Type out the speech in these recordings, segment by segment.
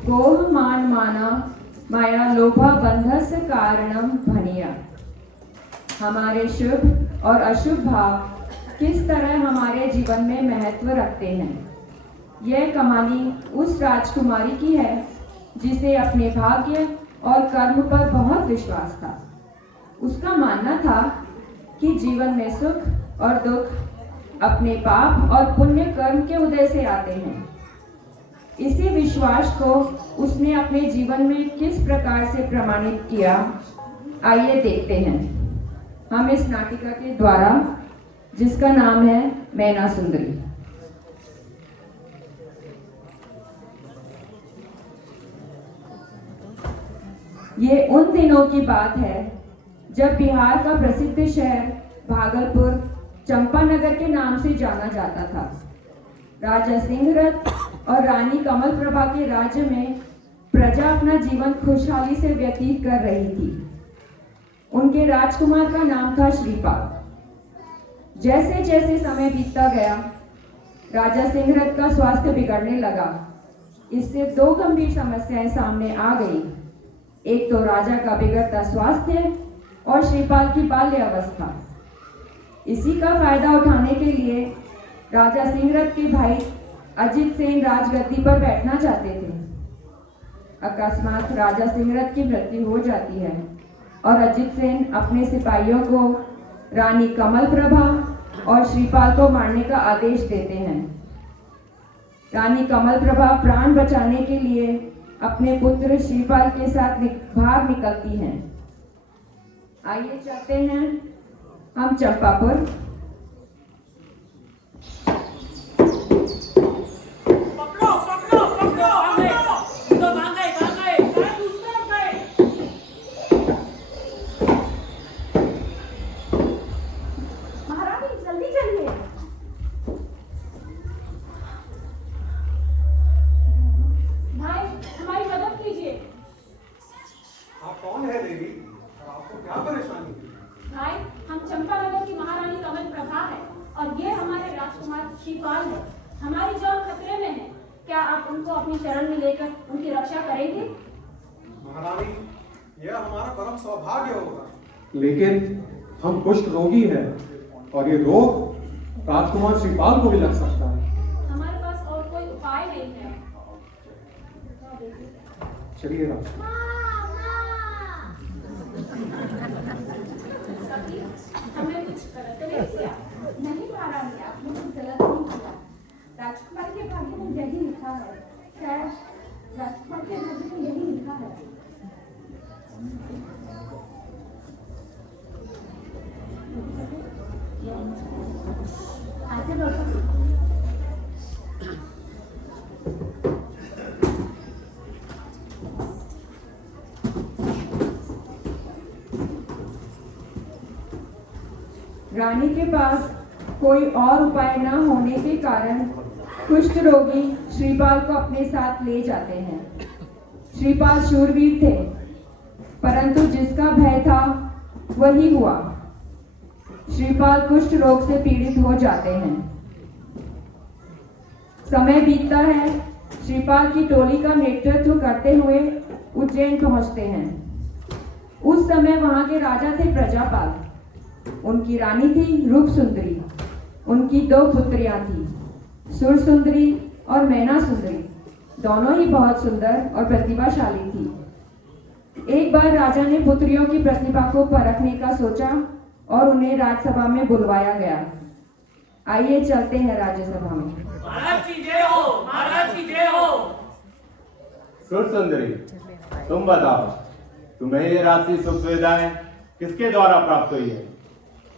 गोह मान माना माया लोभा बंधस कारणम भनिया। हमारे शुभ और अशुभ भाव किस तरह हमारे जीवन में महत्व रखते हैं। यह कहानी उस राजकुमारी की है जिसे अपने भाग्य और कर्म पर बहुत विश्वास था। उसका मानना था कि जीवन में सुख और दुख अपने पाप और पुण्य कर्म के उदय से आते हैं। इसी विश्वास को उसने अपने जीवन में किस प्रकार से प्रमाणित किया, आइए देखते हैं हम इस नाटिका के द्वारा, जिसका नाम है मैना सुंदरी। ये उन दिनों की बात है जब बिहार का प्रसिद्ध शहर भागलपुर चंपानगर के नाम से जाना जाता था। राजा सिंहरथ और रानी कमल प्रभा के राज्य में प्रजा अपना जीवन खुशहाली से व्यतीत कर रही थी। उनके राजकुमार का नाम था श्रीपाल। जैसे जैसे समय बीतता गया, राजा सिंहरथ का स्वास्थ्य बिगड़ने लगा। इससे दो गंभीर समस्याएं सामने आ गई। एक तो राजा का बिगड़ता स्वास्थ्य और श्रीपाल की बाल्य अवस्था। इसी का फायदा उठाने के लिए राजा सिंहरथ के भाई अजित सेन राजगद्दी पर बैठना चाहते थे। अकस्मात राजा सिंहरथ की मृत्यु हो जाती है और अजित सेन अपने सिपाहियों को रानी कमल प्रभा और श्रीपाल को मारने का आदेश देते हैं। रानी कमल प्रभा प्राण बचाने के लिए अपने पुत्र श्रीपाल के साथ बाहर निकलती हैं। आइए चलते हैं हम चंपापुर। श्रीपाल है, हमारी जान खतरे में है। क्या आप उनको अपनी शरण में लेकर उनकी रक्षा करेंगे? महारानी, यह हमारा परम सौभाग्य होगा। लेकिन हम कुष्ठ रोगी हैं और ये रोग राजकुमार श्रीपाल को भी लग सकता है। हमारे पास और कोई उपाय नहीं है। चलिए राज। हमने कुछ गलत तो नहीं किया? नहीं महारानी, आपने कुछ गलत नहीं किया। राजकुमार के भाग्य में यही लिखा है। शायद राजकुमार के भाग्य में यही लिखा है। आगे बढ़ो। रानी के पास कोई और उपाय न होने के कारण कुष्ठ रोगी श्रीपाल को अपने साथ ले जाते हैं। श्रीपाल शूरवीर थे, परंतु जिसका भय था वही हुआ। श्रीपाल कुष्ठ रोग से पीड़ित हो जाते हैं। समय बीतता है। श्रीपाल की टोली का नेतृत्व करते हुए उज्जैन पहुंचते हैं। उस समय वहां के राजा थे प्रजापाल। उनकी रानी थी रूप सुंदरी। उनकी दो पुत्रियां थी, सुर सुंदरी और मैना सुंदरी। दोनों ही बहुत सुंदर और प्रतिभाशाली थी। एक बार राजा ने पुत्रियों की प्रतिभा को परखने का सोचा और उन्हें राज्यसभा में बुलवाया गया। आइए चलते हैं राज्यसभा में। महाराज की जय हो, महाराज की जय हो। सुर सुंदरी, तुम बताओ, तुम्हें ये राशि सुख सुविधाएं किसके द्वारा प्राप्त हुई है?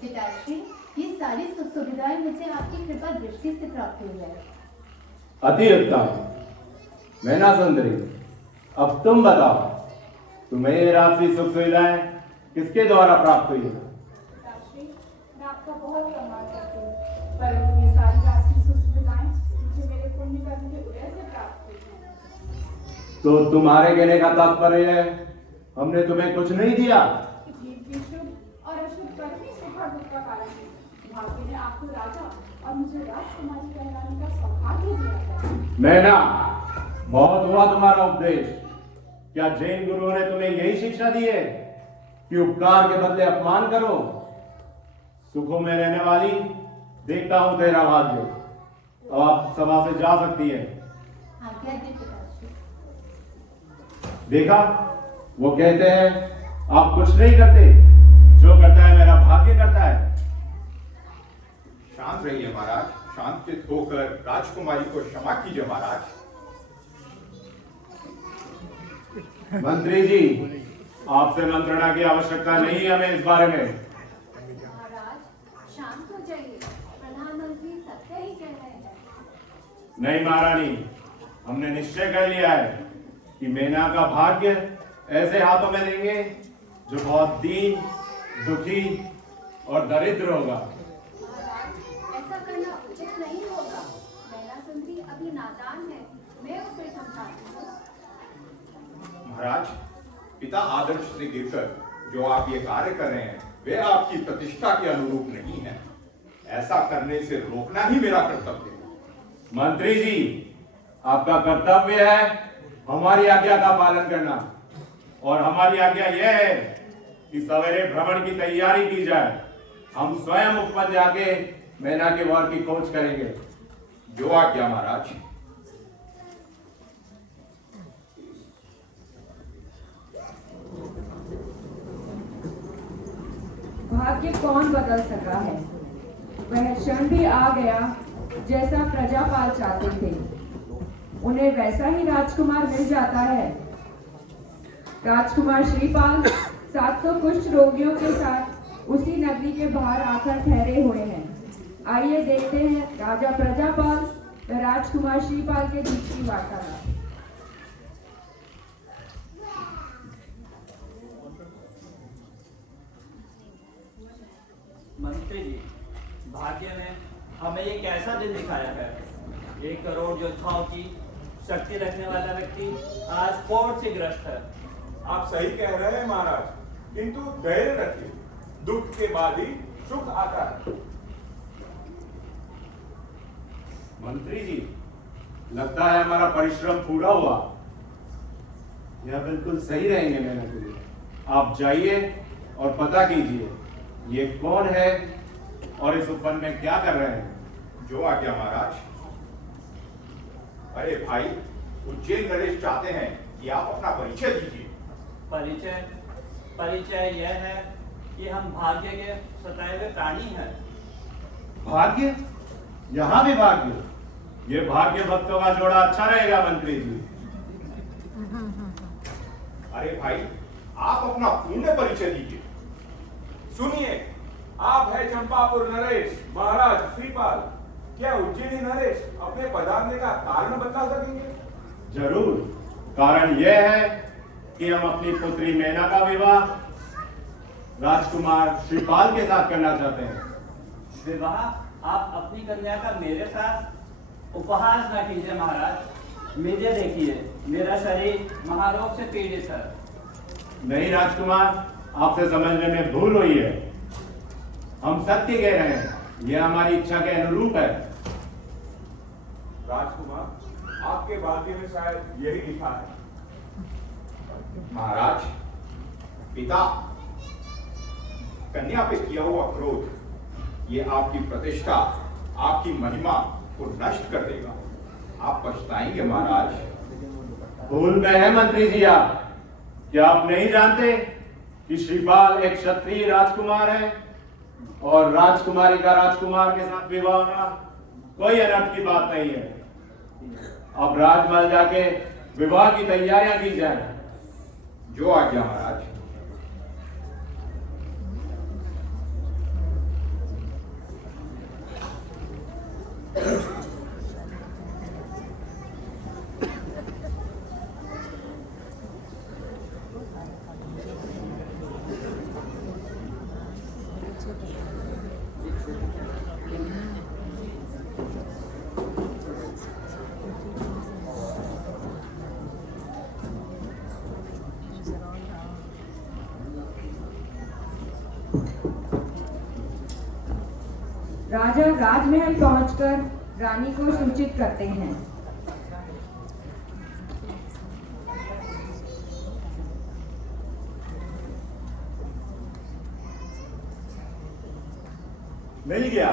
पिताश्री, ये सारी सुख सुविधाएं मुझे आपकी कृपा दृष्टि से प्राप्त हुई है। अति उत्तम। मैना सुंदरी, अब तुम बताओ, तुम्हें ये राशि सुख सुविधाएं किसके द्वारा प्राप्त हुई है? पिताश्री, मैं आपका बहुत सम्मान करती हूँ, परंतु ये सारी राशि सुख सुविधाएं मुझे मेरे पुण्य कर्म के उदय से प्राप्त हुई है। तो तुम्हारे कहने का तात्पर्य है हमने तुम्हें कुछ नहीं दिया? जीव के शुभ और अशुभ कर्म ही सुख और दुख का कारण है। भाग्य ने आपको राजा और मुझे राजकुमारी कहलाने का सौभाग्य दिया है। मैना, बहुत हुआ तुम्हारा उपदेश। क्या जैन गुरुओं ने तुम्हें यही शिक्षा दी है कि उपकार के बदले अपमान करो? सुखों में रहने वाली, देखता हूं तेरा भाग्य। अब आप सभा से जा सकती है। आज्ञा दी पिताश्री। देखा, वो कहते हैं आप कुछ नहीं करते, जो करता है मेरा भाग्य करता है। शांत रहिए महाराज, शांत होकर राजकुमारी को क्षमा कीजिए महाराज। मंत्री जी, आपसे मंत्रणा की आवश्यकता नहीं है हमें इस बारे में। महाराज शांत हो जाइए, प्रधानमंत्री सत्य ही कह रहे हैं। नहीं महारानी, हमने निश्चय कर लिया है कि मेना का भाग्य ऐसे हाथों में देंगे जो बहुत दीन, दुखी और दरिद्र होगा। महाराज ऐसा करना उचित नहीं होगा। मैना सुंदरी अभी नादान है, मैं उसे समझाती हूँ। महाराज, पिता आदर्श से गिरकर जो आप ये कार्य कर रहे हैं वे आपकी प्रतिष्ठा के अनुरूप नहीं है। ऐसा करने से रोकना ही मेरा कर्तव्य है। मंत्री जी, आपका कर्तव्य है हमारी आज्ञा का पालन करना, और हमारी आज्ञा यह है कि सवेरे भ्रमण की तैयारी की जाए। हम स्वयं उपवन जाके मैना के वर की खोज करेंगे। जो आज्ञा महाराज। भाग्य कौन बदल सका है? वह क्षण भी आ गया जैसा प्रजापाल चाहते थे। उन्हें वैसा ही राजकुमार मिल जाता है। राजकुमार श्रीपाल 700 कुष्ठ रोगियों के साथ उसी नगरी के बाहर आकर ठहरे हुए हैं। आइए देखते हैं राजा प्रजापाल व राजकुमार श्रीपाल के बीच की वार्तालाप। मंत्री जी, भाग्य ने हमें ये कैसा दिन दिखाया है? 1 करोड़ योद्धाओं की शक्ति रखने वाला व्यक्ति आज कोढ़ से ग्रस्त है। आप सही कह रहे हैं महाराज, किंतु धैर्य रखिए, दुख के बाद ही सुख आता है। मंत्री जी, लगता है हमारा परिश्रम पूरा हुआ। यह बिल्कुल सही रहेंगे मैना के लिए। आप जाइए और पता कीजिए ये कौन है और इस उपवन में क्या कर रहे हैं। जो आज्ञा महाराज। अरे भाई, उज्जैन नरेश चाहते हैं कि आप अपना परिचय दीजिए। परिचय यह है कि हम भाग्य के सताए हुए प्राणी हैं। भाग्य? यहाँ भी भाग्य? ये भाग्य भक्तों का जोड़ा अच्छा रहेगा मंत्री जी। अरे भाई, आप अपना पूर्ण परिचय दीजिए। सुनिए, आप है चंपापुर नरेश महाराज श्रीपाल। क्या उज्जैनी नरेश अपने पधारने का कारण बता सकेंगे? जरूर। कारण यह है कि हम अपनी पुत्री मैना का विवाह राजकुमार श्रीपाल के साथ करना चाहते हैं। विवाह आप अपनी कन्या का मेरे साथ? उपहास न कीजिए महाराज। मुझे देखिए, मेरा शरीर महारोग से पीड़ित है। नहीं राजकुमार, आपसे समझने में भूल हुई है। हम सत्य कह रहे हैं, यह हमारी इच्छा के अनुरूप है। राजकुमार, आपके भाग्य में शायद यही लिखा है। महाराज, पिता कन्या पे किया हुआ क्रोध ये आपकी प्रतिष्ठा, आपकी महिमा को नष्ट कर देगा। आप पछताएंगे महाराज। भूल में है मंत्री जी आप। क्या आप नहीं जानते कि श्रीपाल एक क्षत्रिय राजकुमार है और राजकुमारी का राजकुमार के साथ विवाह होना कोई अनर्थ की बात नहीं है। अब राजमहल जाके विवाह की तैयारियां की जाए। जो आज्ञा महाराज। राजा राजमहल पहुंचकर रानी को सूचित करते हैं। मिल गया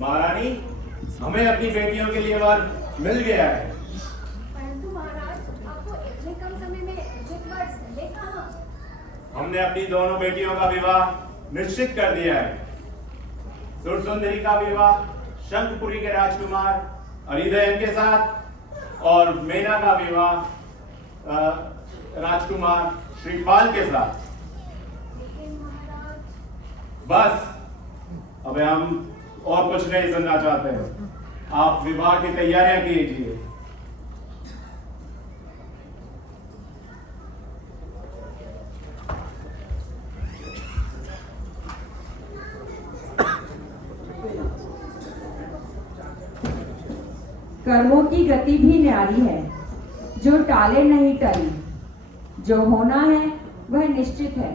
महारानी, हमें अपनी बेटियों के लिए वर मिल गया है। परंतु महाराज, आपको इतने कम समय में उचित वर मिले कहाँ? हमने अपनी दोनों बेटियों का विवाह निश्चित कर दिया है। सुरसुंदरी का विवाह शंखपुरी के राजकुमार हरिदयन के साथ और मेना का विवाह राजकुमार श्रीपाल के साथ। लेकिन महाराज, बस अब हम और कुछ नहीं सुनना चाहते हैं। आप विवाह की तैयारियां कीजिए। कर्मों की गति भी न्यारी है, जो टाले नहीं टली। जो होना है वह निश्चित है।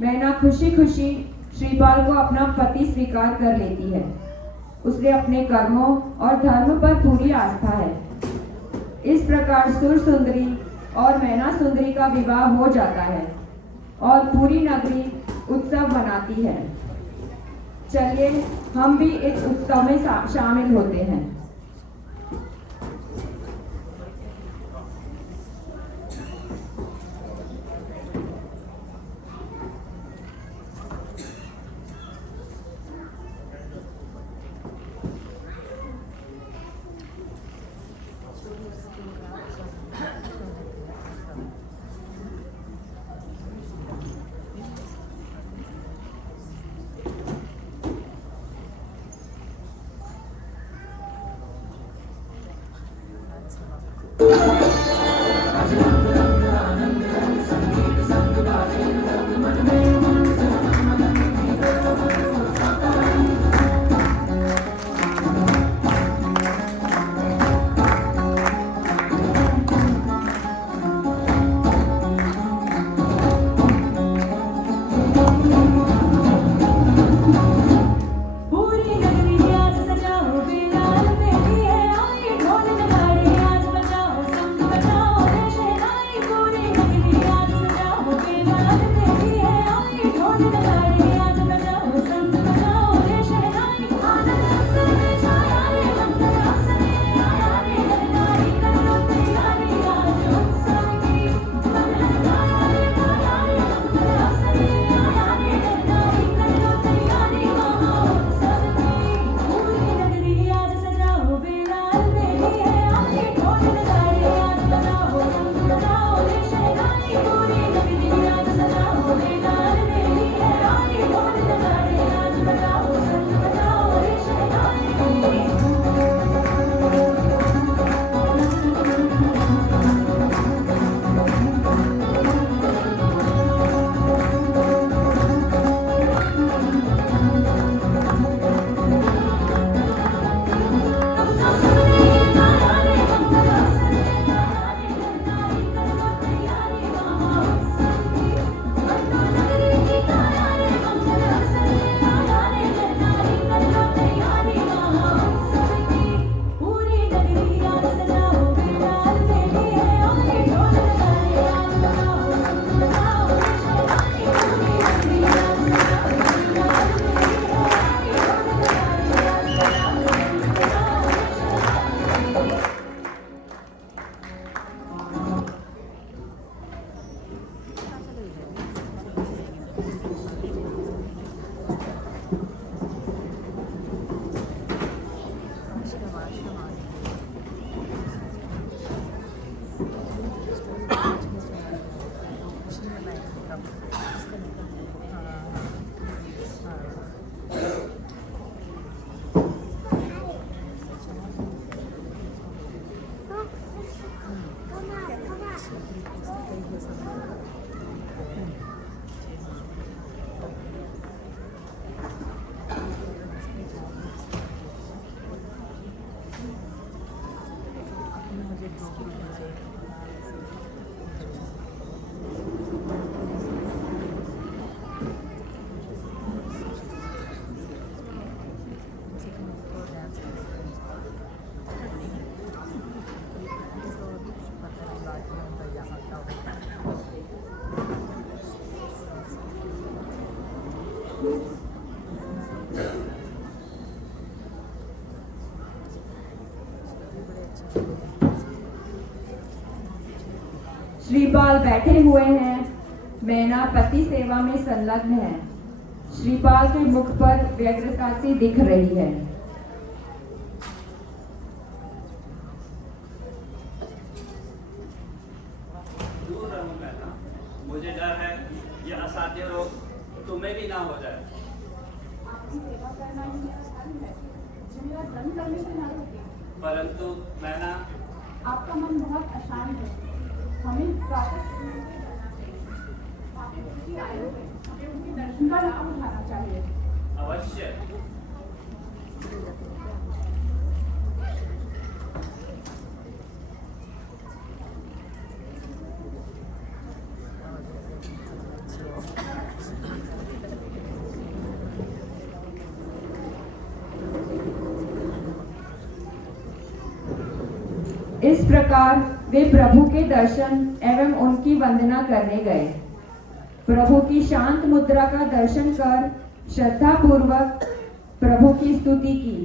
मैना खुशी खुशी श्रीपाल को अपना पति स्वीकार कर लेती है। उसे अपने कर्मों और धर्म पर पूरी आस्था है। इस प्रकार सुर सुंदरी और मैना सुंदरी का विवाह हो जाता है और पूरी नगरी उत्सव मनाती है। चलिए हम भी इस उत्सव में शामिल होते हैं। श्रीपाल बैठे हुए हैं। मैना पति सेवा में संलग्न है। श्रीपाल के मुख पर व्यग्रता सी दिख रही है। दूर रहूं मैना, मुझे डर है ये असाध्य रोग तुम्हें भी ना हो जाए। आपकी सेवा करना ही मेरा धर्म है, जो मेरा धर्म करने से ना रोके। परंतु मैना, आपका मन बहुत अशांत है, हमें प्रातः आपके गुरु जी आए हुए, हमें उनके दर्शन का लाभ उठाना चाहिए। अवश्य। इस प्रकार वे प्रभु के दर्शन एवं उनकी वंदना करने गए। प्रभु की शांत मुद्रा का दर्शन कर श्रद्धा पूर्वक प्रभु की स्तुति की।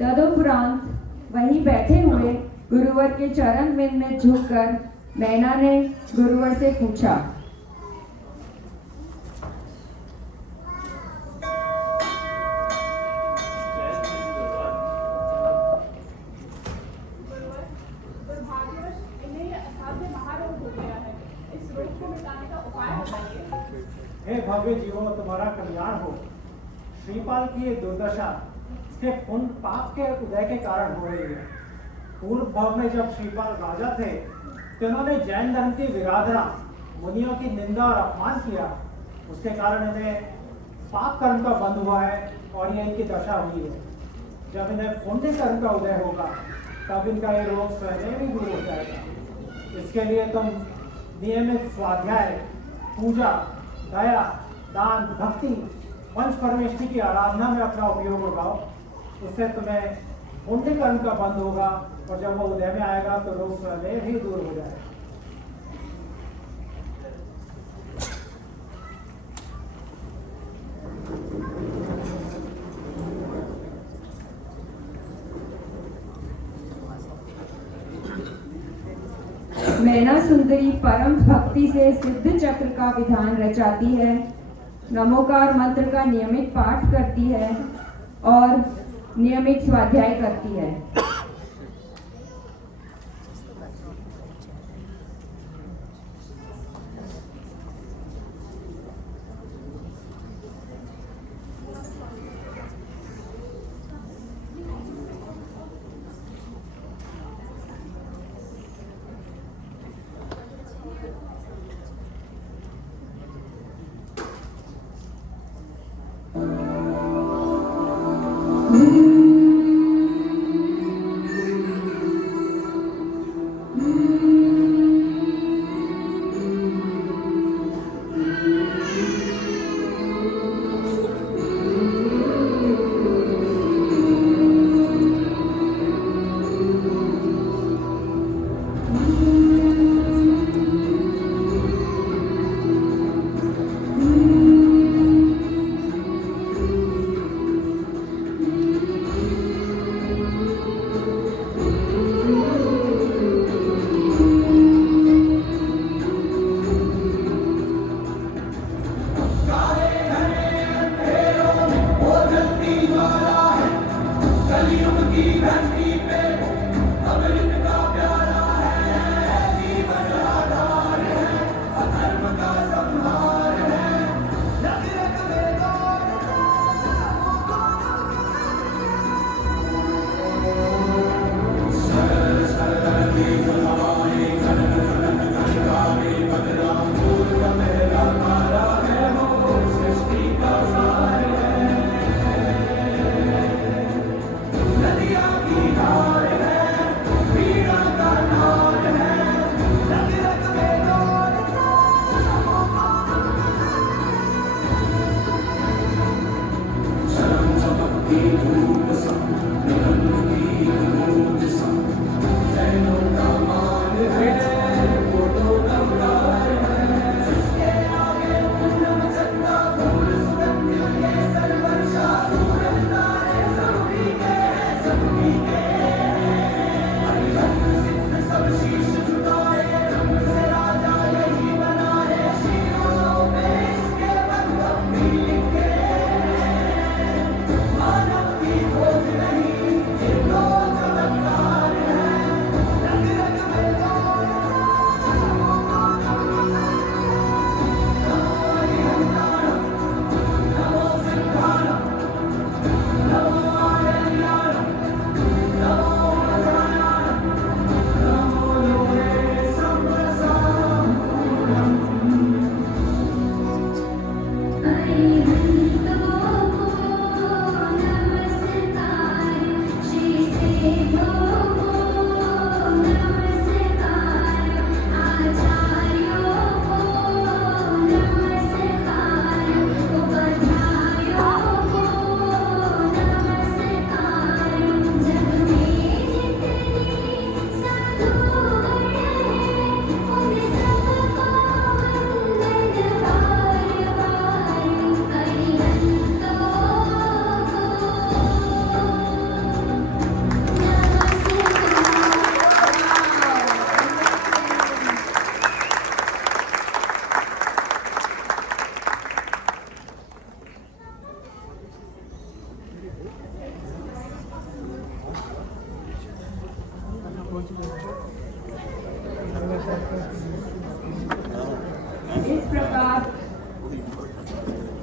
तदुपरांत वहीं बैठे हुए गुरुवर के चरण बिंद में झुककर मैना ने गुरुवर से पूछा, दुर्भाग्यवश इन्हें यह असाध्य महारोग हो गया है। इस रोग को मिटाने का उपाय बताइए। हे भव्य जीवों, तुम्हारा कल्याण हो। श्रीपाल की ये दुर्दशा इसके पुण्य पाप के उदय के कारण हो रही है। पूर्व भाव में जब श्रीपाल राजा थे तो उन्होंने जैन धर्म की विराधना मुनियों की निंदा और अपमान किया। उसके कारण इन्हें पाप कर्म का बंध हुआ है और ये इनकी दशा हुई है। जब इन्हें पुण्य कर्म का उदय होगा तब इनका ये रोग स्वयं ही दूर हो जाएगा। इसके लिए तुम नियमित स्वाध्याय, पूजा, दया, दान, भक्ति, पंच परमेष्ठी की आराधना में अपना उपयोग लगाओ। उससे तुम्हें पुण्य कर्म का बंध होगा और जब वो उदय में आएगा तो रोग स्वयं ही दूर हो जाएगा। मैना सुंदरी परम भक्ति से सिद्ध चक्र का विधान रचाती है, नमोकार मंत्र का नियमित पाठ करती है और नियमित स्वाध्याय करती है।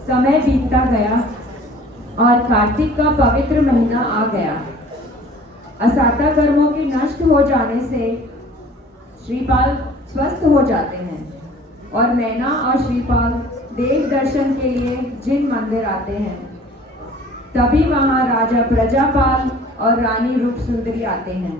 समय बीतता गया और कार्तिक का पवित्र महीना आ गया। असाता कर्मों के नष्ट हो जाने से श्रीपाल स्वस्थ हो जाते हैं और मैना और श्रीपाल देव दर्शन के लिए जिन मंदिर आते हैं, तभी वहां राजा प्रजापाल और रानी रूप सुंदरी आते हैं।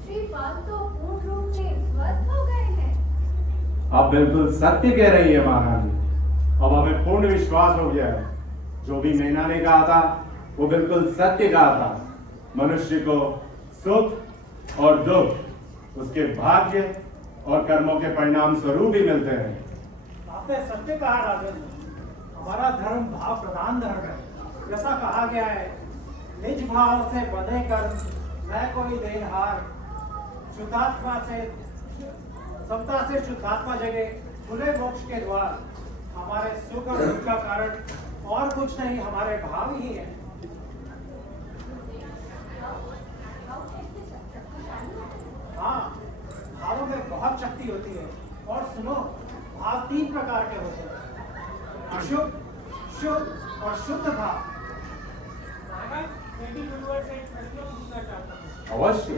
श्रीपाल तो पूर्ण रूप से स्वस्थ हो गए हैं। आप बिल्कुल सत्य कह रही है महारानी। अब हमें पूर्ण विश्वास हो गया है, जो भी मैना ने कहा था वो बिल्कुल सत्य कहा था। मनुष्य को सुख और दुख उसके भाग्य और कर्मों के परिणाम स्वरूप ही मिलते हैं। आपने सत्य कहा राजन। हमारा धर्म भाव प्रधान धर्म है। जैसा कहा गया है, निज भाव से बंधे कर्म न कोई देनहार, शुद्धात्मा से समता से शुद्धात्मा जगे खुले मोक्ष के द्वार। हमारे सुख और दुख का कारण और कुछ नहीं, हमारे भाव ही है। हाँ, भावों में बहुत शक्ति होती है। और सुनो, भाव 3 प्रकार के होते हैं, अशुभ, शुभ और शुद्ध भाव। मैं भी गुरुवर से एक प्रश्न पूछना चाहता हूँ। अवश्य।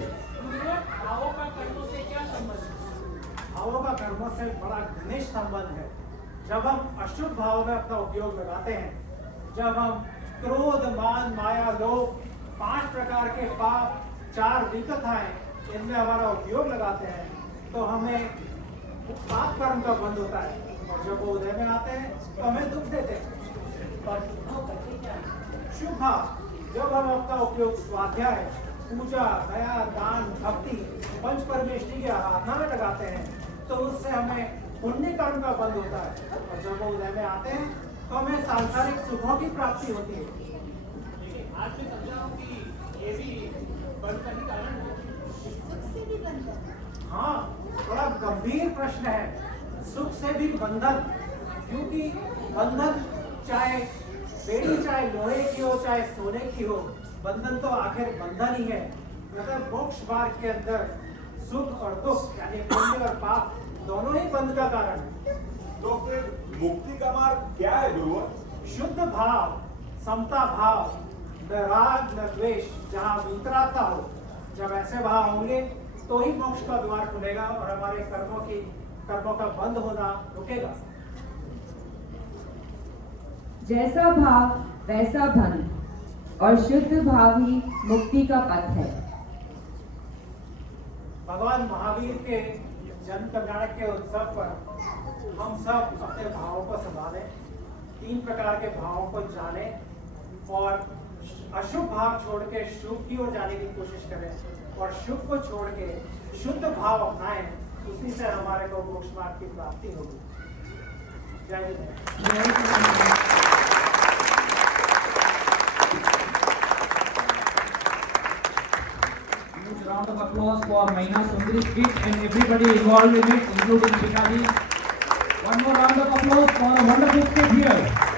भावों का कर्मों से क्या संबंध है? भावों का कर्मों से बड़ा घनिष्ठ संबंध है। जब हम अशुभ भाव में अपना उपयोग लगाते हैं, जब हम क्रोध, मान, माया, लोभ 5 प्रकार के पाप, 4 विकथाएं इनमें हमारा उपयोग लगाते हैं, तो हमें पाप कर्म का बंध होता है। और जब वो उदय में आते हैं तो हमें दुख देते हैं। और शुभ भाव, जब हम अपना उपयोग स्वाध्याय, पूजा, दया, दान, भक्ति, पंच परमेष्टि की आराधना में लगाते हैं, तो उससे हमें पुण्य कर्म का बंध होता है। और जब वो उदय में आते हैं तो हमें सांसारिक सुखों की प्राप्ति होती है। आज मैं समझा हूं कि ये भी बंध का ही कारण है। सुख से भी बंधन? हाँ, बड़ा गंभीर प्रश्न है। सुख से भी बंधन, क्योंकि बंधन चाहे बेड़ी, चाहे लोहे की हो, चाहे सोने की हो, बंधन तो आखिर बंधन ही है। मतलब मोक्ष मार्ग के अंदर सुख और दुख यानी पुण्य और पाप दोनों ही बंध का कारण है। तो फिर मुक्ति का मार्ग क्या है गुरुवर? शुद्ध भाव, समता भाव, न राग न द्वेष, जहाँ वितरागता हो, जब ऐसे भाव होंगे तो ही मोक्ष का द्वार खुलेगा और हमारे कर्मों का बंद होना रुकेगा। जैसा भाव वैसा धन और शुद्ध भाव ही मुक्ति का पथ है। भगवान महावीर के जन्म कल्याण के उत्सव पर हम सब अपने भावों को संभालें, 3 प्रकार के भावों को जानें और अशुभ भाव छोड़ के शुभ की ओर जाने की कोशिश करें और शुभ को छोड़ के शुद्ध भाव अपनाएं। उसी से हमारे को मोक्ष मार्ग की प्राप्ति होगी। जय Hind. Huge round of applause for Maina Sundari skit and everybody involved in it, including Shikhaji. One more round of applause for a wonderful skit here.